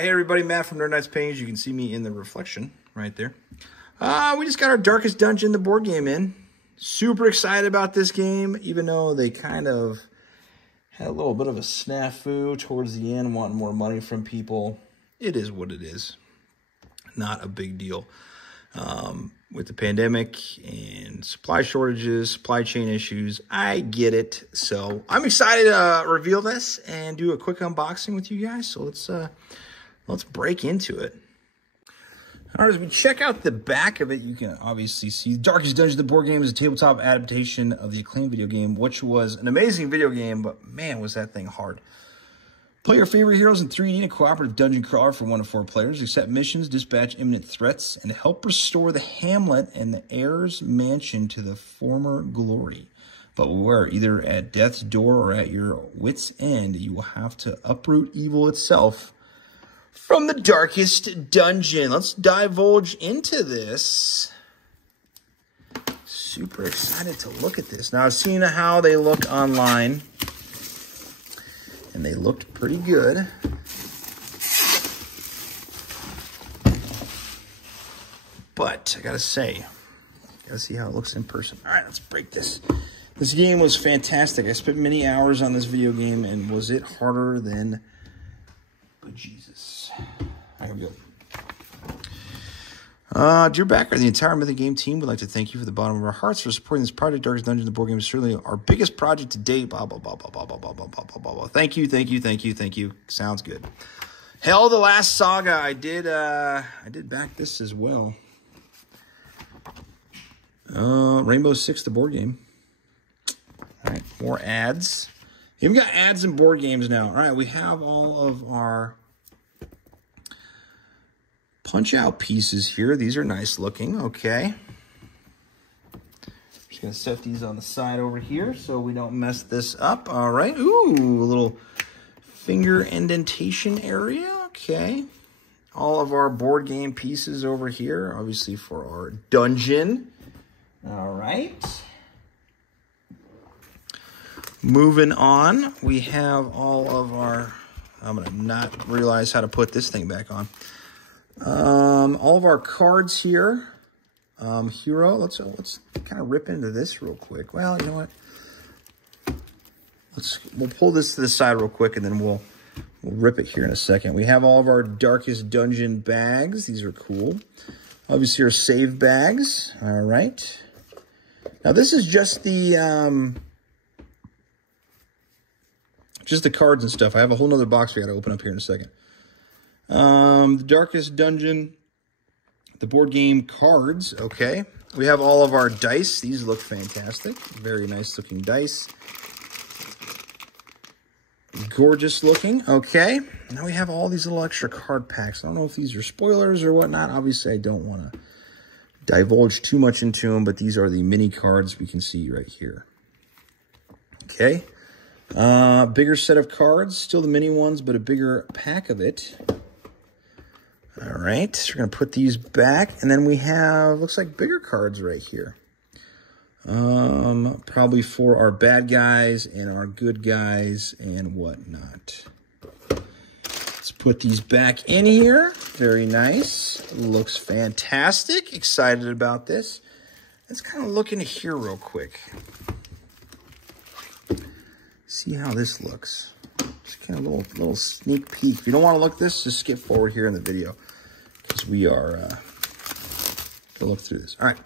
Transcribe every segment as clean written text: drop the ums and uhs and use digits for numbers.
Hey everybody, Matt from Nerd Knights Paintings. You can see me in the reflection right there. We just got our Darkest Dungeon, the board game, in. Super excited about this game, even though they kind of had a little bit of a snafu towards the end, wanting more money from people. It is what it is. Not a big deal. With the pandemic and supply shortages, supply chain issues, I get it. So I'm excited to reveal this and do a quick unboxing with you guys. So let's break into it. All right, as we check out the back of it, you can obviously see Darkest Dungeon, the board game, is a tabletop adaptation of the acclaimed video game, which was an amazing video game, but man, was that thing hard. Play your favorite heroes in 3D in a cooperative dungeon crawler for 1 to 4 players. Accept missions, dispatch imminent threats, and help restore the hamlet and the heir's mansion to the former glory. But beware, either at death's door or at your wit's end, you will have to uproot evil itself from the Darkest Dungeon. Let's divulge into this. Super excited to look at this. Now, I've seen how they look online, and they looked pretty good. But I gotta say, gotta see how it looks in person. All right, let's break this. This game was fantastic. I spent many hours on this video game, and was it harder than bejesus. Here we go. Dear backer, the entire Mythic Game team would like to thank you from the bottom of our hearts for supporting this project. Darkest Dungeon, the board game, is certainly our biggest project to date. Blah, blah, blah, blah, blah, blah, blah, blah, blah, blah, blah. Thank you, thank you, thank you, thank you. Sounds good. Hell, the Last Saga. I did back this as well. Rainbow Six, the board game. All right, more ads. Even got ads and board games now. All right, we have all of our Punch-Out pieces here. These are nice looking. Okay. Just going to set these on the side over here so we don't mess this up. All right. Ooh, a little finger indentation area. Okay. All of our board game pieces over here, obviously for our dungeon. All right. Moving on, we have all of our, I'm going to not realize how to put this thing back on. All of our cards here. Hero, let's kind of rip into this real quick. Well, you know what? We'll pull this to the side real quick, and then we'll rip it here in a second. We have all of our Darkest Dungeon bags. These are cool. Obviously, our save bags. All right. Now, this is just the cards and stuff. I have a whole nother box we got to open up here in a second. The Darkest Dungeon, the board game cards. Okay. We have all of our dice. These look fantastic. Very nice looking dice. Gorgeous looking. Okay. Now we have all these little extra card packs. I don't know if these are spoilers or whatnot. Obviously, I don't want to divulge too much into them, but these are the mini cards we can see right here. Okay. Bigger set of cards. Still the mini ones, but a bigger pack of it. All right, so we're going to put these back, and then we have, looks like bigger cards right here. Probably for our bad guys and our good guys and whatnot. Let's put these back in here. Very nice. Looks fantastic. Excited about this. Let's kind of look into here real quick. See how this looks. Just kind of a little sneak peek. If you don't want to look at this, just skip forward here in the video, because we are going to look through this. All right.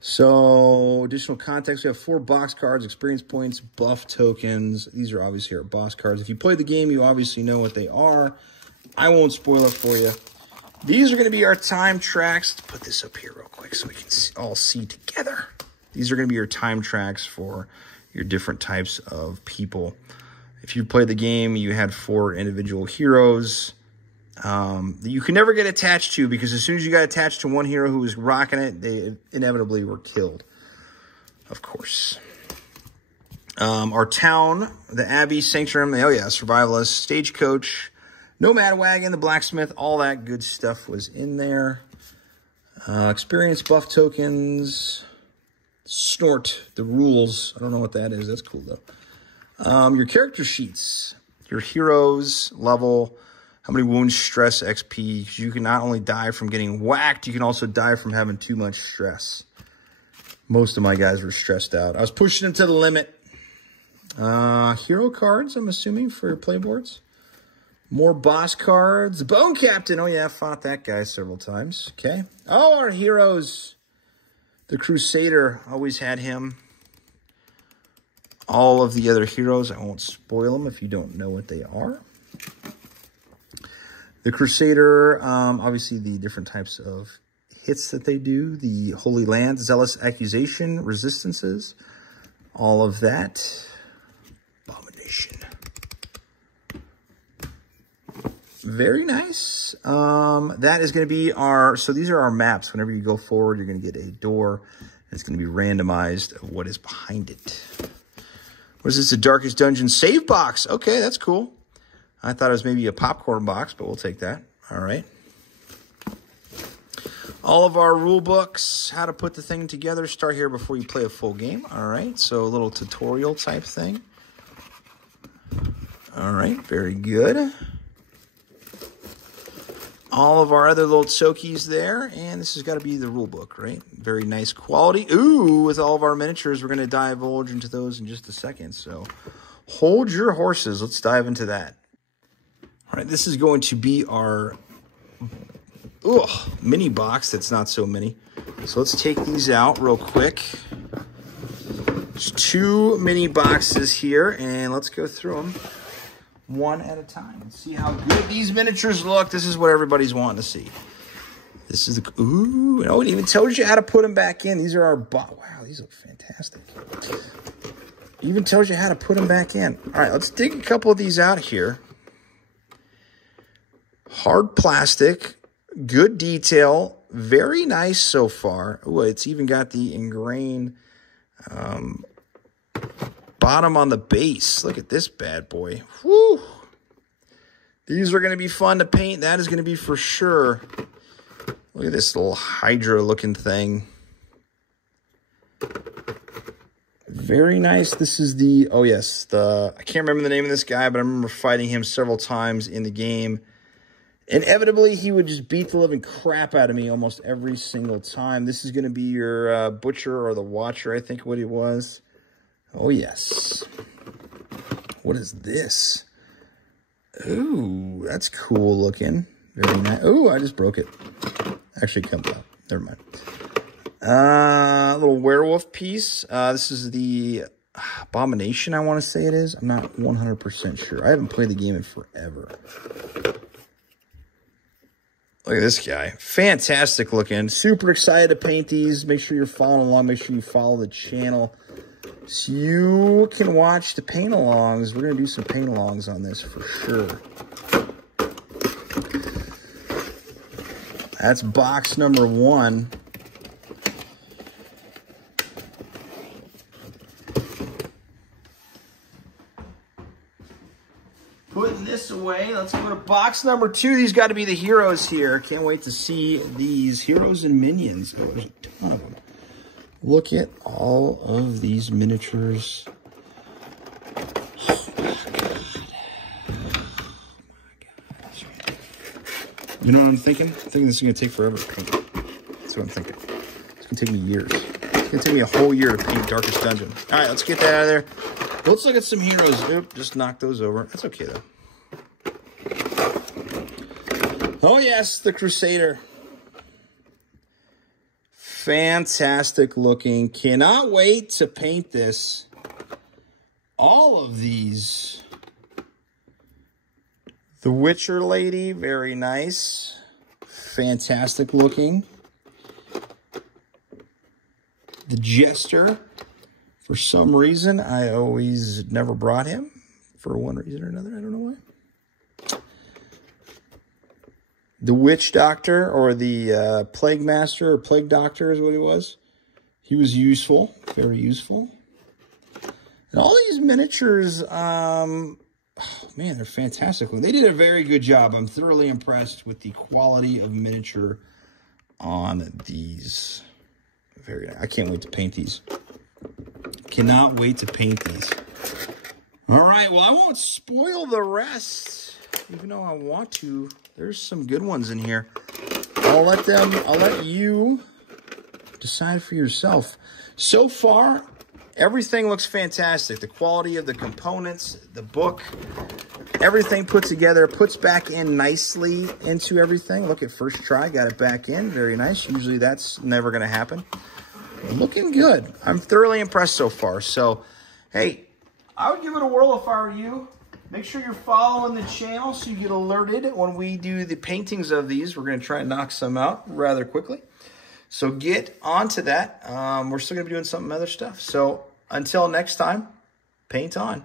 So, additional context. We have 4 box cards, experience points, buff tokens. These are obviously our boss cards. If you played the game, you obviously know what they are. I won't spoil it for you. These are going to be our time tracks. Let's put this up here real quick so we can all see together. These are going to be your time tracks for your different types of people. If you played the game, you had 4 individual heroes that you can never get attached to, because as soon as you got attached to one hero who was rocking it, they inevitably were killed, of course. Our town, the Abbey, Sanctuary, oh yeah, Survivalist, Stagecoach, Nomad Wagon, the Blacksmith, all that good stuff was in there. Experience buff tokens, Snort, the rules. I don't know what that is. That's cool, though. Your character sheets, your heroes, level, How many wound stress XP? You can not only die from getting whacked, you can also die from having too much stress. Most of my guys were stressed out. I was pushing them to the limit. Hero cards, I'm assuming, for your playboards. More boss cards. Bone Captain. Oh, yeah, I fought that guy several times. Okay. Oh, our heroes. The Crusader. Always had him. All of the other heroes. I won't spoil them if you don't know what they are. The Crusader, obviously the different types of hits that they do. The Holy Land, Zealous Accusation, Resistances. All of that. Abomination. Very nice. That is going to be our, so these are our maps. Whenever you go forward, you're going to get a door. It's going to be randomized of what is behind it. What is this? The Darkest Dungeon save box. Okay, that's cool. I thought it was maybe a popcorn box, but we'll take that. All right. All of our rule books, how to put the thing together. Start here before you play a full game. All right, so a little tutorial type thing. All right, very good. All of our other little tsokies there, and this has got to be the rule book, right? Very nice quality. Ooh, with all of our miniatures, we're going to divulge into those in just a second, so hold your horses. Let's dive into that. All right, this is going to be our mini box that's not so mini. So let's take these out real quick. There's 2 mini boxes here, and let's go through them one at a time and see how good these miniatures look. This is what everybody's wanting to see. This is the, ooh, it even tells you how to put them back in. These are our, wow, these look fantastic. Even tells you how to put them back in. All right, let's dig a couple of these out here. Hard plastic, good detail, very nice so far. Oh, it's even got the ingrained bottom on the base. Look at this bad boy. Woo! These are going to be fun to paint. That is going to be for sure. Look at this little Hydra looking thing. Very nice. This is the, oh yes, the, I can't remember the name of this guy, but I remember fighting him several times in the game. Inevitably, he would just beat the living crap out of me almost every single time. This is going to be your Butcher or the Watcher, I think what it was. Oh, yes. What is this? Ooh, that's cool looking. Very nice. Ooh, I just broke it. Actually, it comes out. Never mind. Little werewolf piece. This is the Abomination, I want to say it is. I'm not 100% sure. I haven't played the game in forever. Look at this guy. Fantastic looking. Super excited to paint these. Make sure you're following along. Make sure you follow the channel so you can watch the paint-alongs. We're going to do some paint-alongs on this for sure. That's box number 1. Putting this away, let's go to box number 2. These got to be the heroes here. Can't wait to see these heroes and minions. Oh, there's a ton of them. Look at all of these miniatures. Oh, my God. Oh, my God. You know what I'm thinking? I'm thinking this is going to take forever to paint. That's what I'm thinking. It's going to take me years. It's going to take me a whole year to paint Darkest Dungeon. All right, let's get that out of there. Let's look at some heroes. Oop, just knock those over. That's okay, though. Oh, yes, the Crusader. Fantastic looking. Cannot wait to paint this. All of these. The Witcher lady, very nice. Fantastic looking. The Jester. For some reason, I always never brought him. For one reason or another, I don't know why. The Witch Doctor, or the Plague Master, or Plague Doctor is what he was. He was useful, very useful. And all these miniatures, oh, man, they're fantastic. They did a very good job. I'm thoroughly impressed with the quality of miniature on these. I can't wait to paint these. Cannot wait to paint these. All right, well, I won't spoil the rest, even though I want to. There's some good ones in here. I'll let you decide for yourself. So far, everything looks fantastic. The quality of the components, the book, everything put together, puts back in nicely into everything. Look at first try, got it back in. Very nice. Usually that's never going to happen. Looking good. I'm thoroughly impressed so far. So, hey, I would give it a whirl if I were you. Make sure you're following the channel so you get alerted when we do the paintings of these. We're going to try and knock some out rather quickly. So get onto that. We're still going to be doing some other stuff. So until next time, paint on.